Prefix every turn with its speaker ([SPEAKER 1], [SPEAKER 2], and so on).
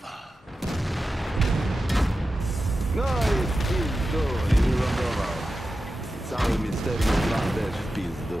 [SPEAKER 1] Kurwa!
[SPEAKER 2] No i w pizdu, i wylądował. Cały misterium plan też w pizdu.